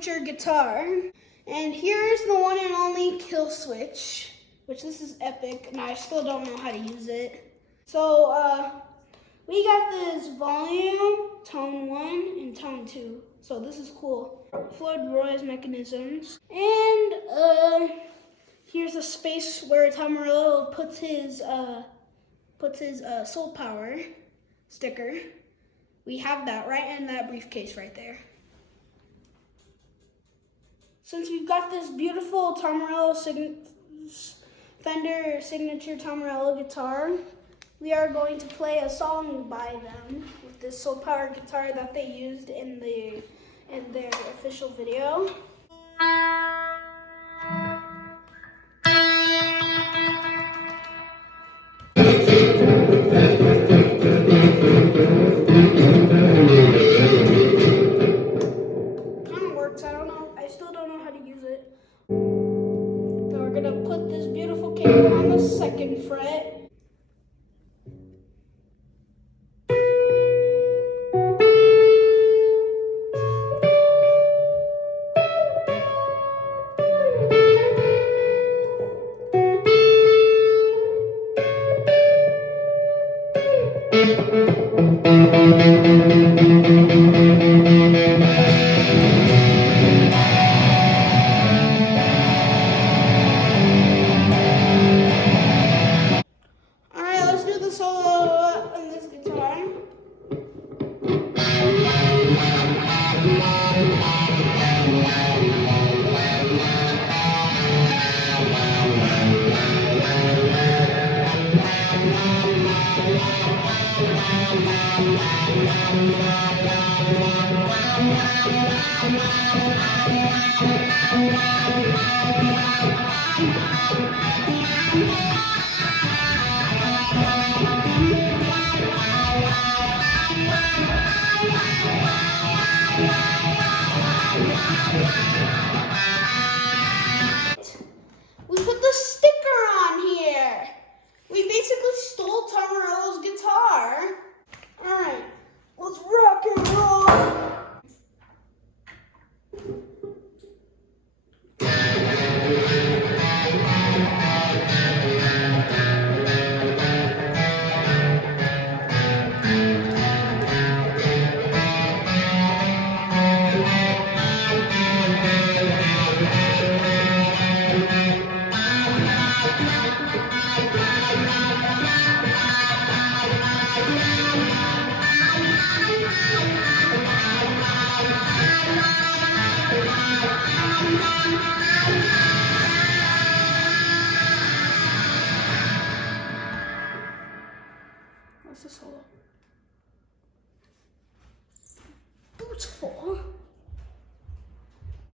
signature guitar. And here's the one and only kill switch, which this is epic, and I still don't know how to use it. So we got this volume, tone 1, and tone 2. So this is cool. Floyd Rose mechanisms. And here's a space where Tom Morello puts his Soul Power sticker. We have that right in that briefcase right there. Since we've got this beautiful Tom Morello Fender signature Tom Morello guitar, we are going to play a song by them with this Soul Power guitar that they used in their official video. I still don't know how to use it. Now we're gonna put this beautiful cable on the 2nd fret. Solo on this guitar. We put the sticker on here. We basically stole Tom Morello's guitar. All right, let's rock and roll. What's the solo? Beautiful.